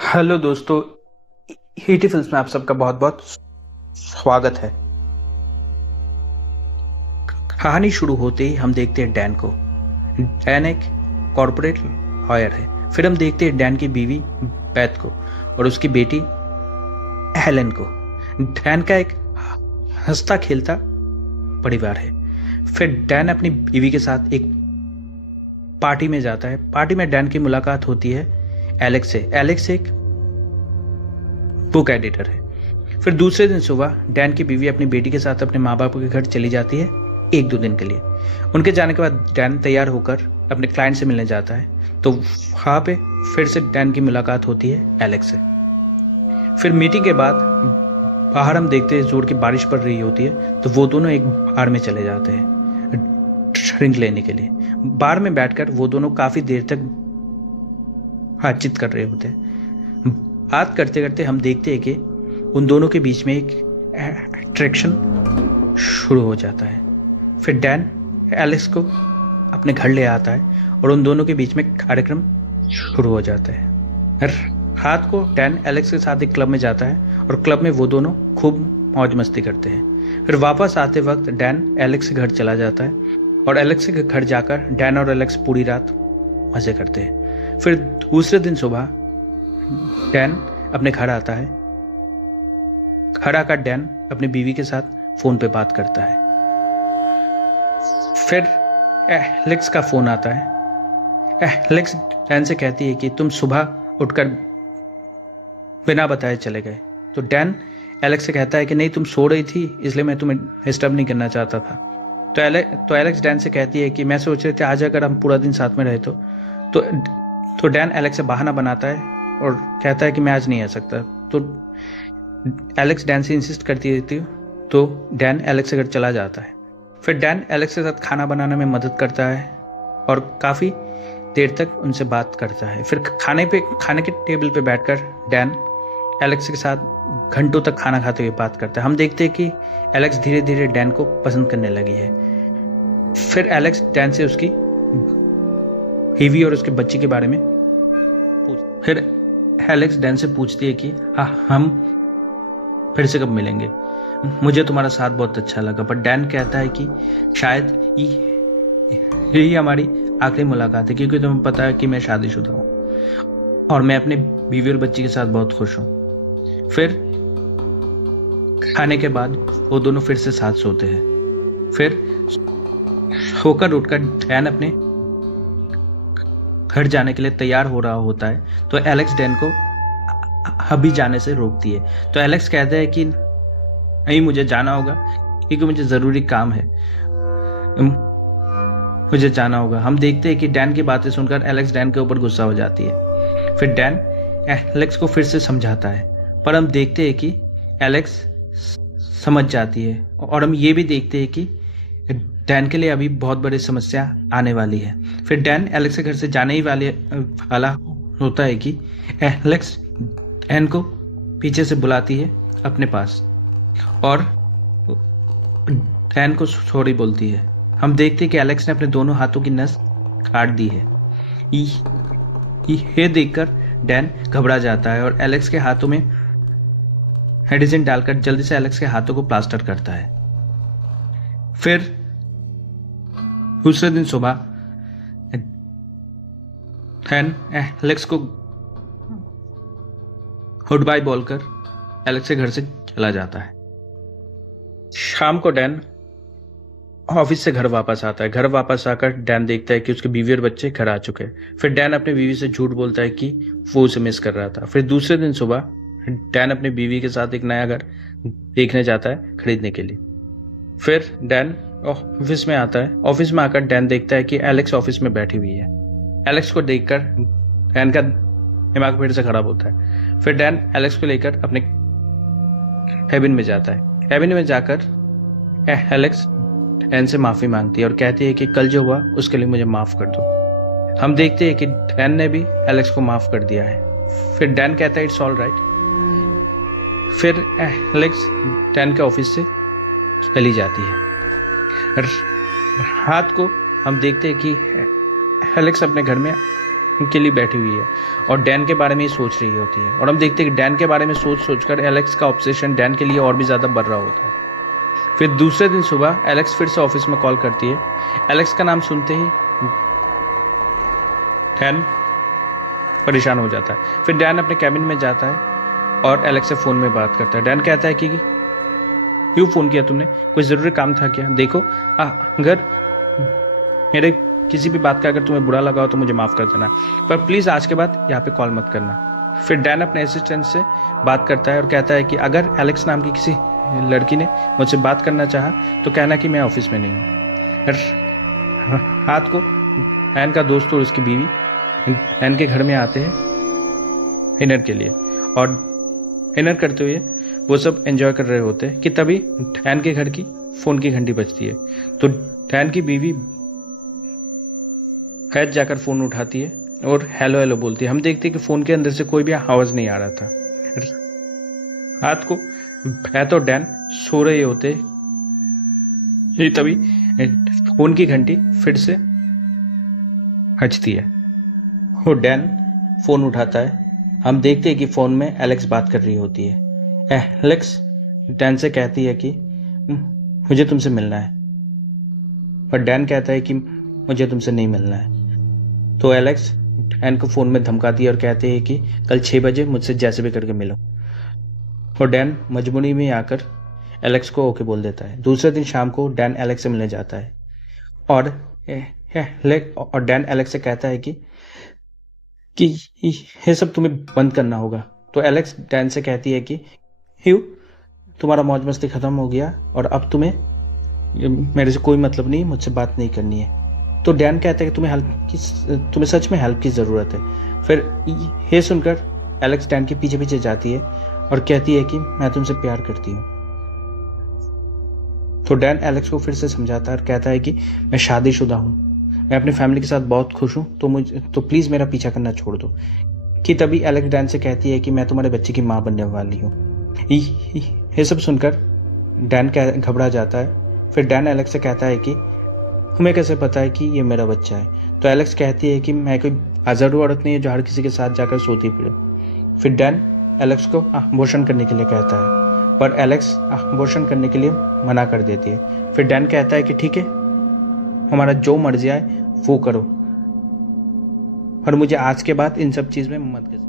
Hello दोस्तों, हीटी films में आप सबका बहुत बहुत स्वागत है। कहानी शुरू होते ही हम देखते हैं डैन को। डैन एक कॉरपोरेट लॉयर है। फिर हम देखते हैं डैन की बीवी बैथ को और उसकी बेटी हेलेन को। डैन का एक हंसता खेलता परिवार है। फिर डैन अपनी बीवी के साथ एक पार्टी में जाता है। पार्टी में डैन की मुलाकात होती है एलेक्स से। एलेक्स एक बुक एडिटर है। फिर दूसरे दिन सुबह डैन की बीवी अपनी बेटी के साथ अपने माँ बाप के घर चली जाती है 1-2 दिन के लिए। उनके जाने के बाद डैन तैयार होकर अपने क्लाइंट से मिलने जाता है, तो वहाँ पे फिर से डैन की मुलाकात होती है एलेक्स से। फिर मीटिंग के बाद बाहर हम देखते हैं जोर की बारिश पड़ रही होती है, तो वो दोनों एक बार में चले जाते हैं ड्रिंक लेने के लिए। बार में बैठकर वो दोनों काफ़ी देर तक बातचीत कर रहे होते हैं। बात करते करते हम देखते हैं कि उन दोनों के बीच में एक अट्रैक्शन शुरू हो जाता है। फिर डैन एलेक्स को अपने घर ले आता है और उन दोनों के बीच में कार्यक्रम शुरू हो जाता है। रात को डैन एलेक्स के साथ एक क्लब में जाता है और क्लब में वो दोनों खूब मौज मस्ती करते हैं। फिर वापस आते वक्त डैन एलेक्स के घर चला जाता है और एलेक्स के घर जाकर डैन और एलेक्स पूरी रात मजे करते हैं। फिर दूसरे दिन सुबह डैन अपने घर आता है। घर आकर डैन अपनी बीवी के साथ फोन पे बात करता है। फिर एलेक्स का फोन आता है। एलेक्स डैन से कहती है कि तुम सुबह उठकर बिना बताए चले गए। तो डैन एलेक्स से कहता है कि नहीं, तुम सो रही थी इसलिए मैं तुम्हें डिस्टर्ब नहीं करना चाहता था। तो एलेक्स डैन से कहती है कि मैं सोच रही थी आज अगर हम पूरा दिन साथ में रहे तो डैन एलेक्स से बहाना बनाता है और कहता है कि मैं आज नहीं आ सकता। तो एलेक्स डैन से इंसिस्ट करती रहती है, तो डैन एलेक्स के घर चला जाता है। फिर डैन एलेक्स के साथ खाना बनाने में मदद करता है और काफ़ी देर तक उनसे बात करता है। फिर खाने के टेबल पे बैठकर डैन एलेक्स के साथ घंटों तक खाना खाते हुए बात करता है। हम देखते हैं कि एलेक्स धीरे धीरे डैन को पसंद करने लगी है। फिर एलेक्स डैन से उसकी बीवी और उसके बच्चे के बारे में फिर एलेक्स डैन से पूछती है कि हम फिर से कब मिलेंगे, मुझे तुम्हारा साथ बहुत अच्छा लगा। पर डैन कहता है कि शायद यही हमारी आखिरी मुलाकात है, क्योंकि तुम्हें पता है कि मैं शादीशुदा हूँ और मैं अपने बीवी और बच्ची के साथ बहुत खुश हूँ। फिर खाने के बाद वो दोनों फिर से साथ सोते हैं। फिर सोकर उठकर डैन अपने घर जाने के लिए तैयार हो रहा होता है, तो एलेक्स डैन को अभी जाने से रोकती है। तो एलेक्स कहता है कि नहीं, मुझे जाना होगा क्योंकि मुझे ज़रूरी काम है, मुझे जाना होगा। हम देखते हैं कि डैन की बातें सुनकर एलेक्स डैन के ऊपर गुस्सा हो जाती है। फिर डैन एलेक्स को फिर से समझाता है, पर हम देखते हैं कि एलेक्स समझ जाती है और हम ये भी देखते हैं कि डैन के लिए अभी बहुत बड़ी समस्या आने वाली है। फिर डैन एलेक्स के घर से जाने ही वाला होता है कि एलेक्स डैन को पीछे से बुलाती है अपने पास और डैन को सॉरी बोलती है। हम देखते हैं कि एलेक्स ने अपने दोनों हाथों की नस काट दी है। ये देखकर डैन घबरा जाता है और एलेक्स के हाथों में मेडिसिन डालकर जल्दी से एलेक्स के हाथों को प्लास्टर करता है। फिर दूसरे दिन सुबह डैन एलेक्स को गुड बाय बोलकर एलेक्स के घर से चला जाता है। शाम को डैन ऑफिस से घर वापस आता है। घर वापस आकर डैन देखता है कि उसके बीवी और बच्चे घर आ चुके हैं। फिर डैन अपनी बीवी से झूठ बोलता है कि वो उसे मिस कर रहा था। फिर दूसरे दिन सुबह डैन अपनी बीवी के साथ एक नया घर देखने जाता है खरीदने के लिए। फिर डैन ऑफिस में आता है। ऑफिस में आकर डैन देखता है कि एलेक्स ऑफिस में बैठी हुई है। एलेक्स को देखकर डैन का दिमाग फिर से खराब होता है। फिर डैन एलेक्स को लेकर अपने कैबिन में जाता है। कैबिन में जाकर एलेक्स डैन से माफी मांगती है और कहती है कि कल जो हुआ उसके लिए मुझे माफ कर दो। हम देखते हैं कि डैन ने भी एलेक्स को माफ कर दिया है। फिर डैन कहता है इट्स ऑल राइट। फिर एलेक्स डैन के ऑफिस से चली जाती है। रात को हम देखते हैं कि एलेक्स अपने घर में के लिए बैठी हुई है और डैन के बारे में ही सोच रही होती है। और हम देखते हैं कि डैन के बारे में सोच सोचकर एलेक्स का ऑब्सेशन डैन के लिए और भी ज़्यादा बढ़ रहा होता है। फिर दूसरे दिन सुबह एलेक्स फिर से ऑफिस में कॉल करती है। एलेक्स का नाम सुनते ही डैन परेशान हो जाता है। फिर डैन अपने कैबिन में जाता है और एलेक्स से फ़ोन में बात करता है। डैन कहता है कि क्यों फ़ोन किया तुमने, कोई ज़रूरी काम था क्या? देखो अगर मेरे किसी भी बात का अगर तुम्हें बुरा लगा हो तो मुझे माफ़ कर देना, पर प्लीज़ आज के बाद यहाँ पे कॉल मत करना। फिर डैन अपने असिस्टेंट से बात करता है और कहता है कि अगर एलेक्स नाम की किसी लड़की ने मुझसे बात करना चाहा तो कहना कि मैं ऑफिस में नहीं हूँ। रात को डैन का दोस्त और उसकी बीवी डैन के घर में आते हैं डिनर के लिए, और डिनर करते हुए वो सब एंजॉय कर रहे होते हैं कि तभी डैन के घर की फ़ोन की घंटी बजती है। तो डैन की बीवी हैज जाकर फ़ोन उठाती है और हेलो हेलो बोलती है। हम देखते हैं कि फ़ोन के अंदर से कोई भी आवाज़ नहीं आ रहा था। रात को बैत और डैन सो रहे होते ही तभी फ़ोन की घंटी फिर से बजती है और डैन फ़ोन उठाता है। हम देखते हैं कि फ़ोन में एलेक्स बात कर रही होती है। एलेक्स डैन से कहती है कि मुझे तुमसे मिलना है, पर डैन कहता है कि मुझे तुमसे नहीं मिलना है। तो एलेक्स डैन को फ़ोन में धमकाती है और कहते हैं कि कल 6 बजे मुझसे जैसे भी करके मिलो। और डैन मजबूरी में आकर एलेक्स को ओके बोल देता है। दूसरे दिन शाम को डैन एलेक्स से मिलने जाता है और डैन एलेक्स से कहता है कि ये सब तुम्हें बंद करना होगा। तो एलेक्स डैन से कहती है कि ह्यू, तुम्हारा मौज मस्ती ख़त्म हो गया और अब तुम्हें मेरे से कोई मतलब नहीं, मुझसे बात नहीं करनी है। तो डैन कहता है कि तुम्हें सच में हेल्प की ज़रूरत है। फिर ये सुनकर एलेक्स डैन के पीछे पीछे जाती है और कहती है कि मैं तुमसे प्यार करती हूँ। तो डैन एलेक्स को फिर से समझाता है और कहता है कि मैं शादीशुदा हूँ, मैं अपनी फैमिली के साथ बहुत खुश हूँ, तो प्लीज़ मेरा पीछा करना छोड़ दो। कि तभी एलेक्स डैन से कहती है कि मैं तुम्हारे बच्चे की माँ बनने वाली हूँ। ये सब सुनकर डैन घबरा जाता है। फिर डैन एलेक्स से कहता है कि तुम्हें कैसे पता है कि ये मेरा बच्चा है? तो एलेक्स कहती है कि मैं कोई आज़ारू औरत नहीं है जो हर किसी के साथ जाकर सोती फिरे। फिर डैन एलेक्स को अबॉर्शन करने के लिए कहता है, पर एलेक्स अबॉर्शन करने के लिए मना कर देती है। फिर डैन कहता है कि ठीक है, हमारा जो मर्जी आए वो करो, पर मुझे आज के बाद इन सब चीज़ में मत कर।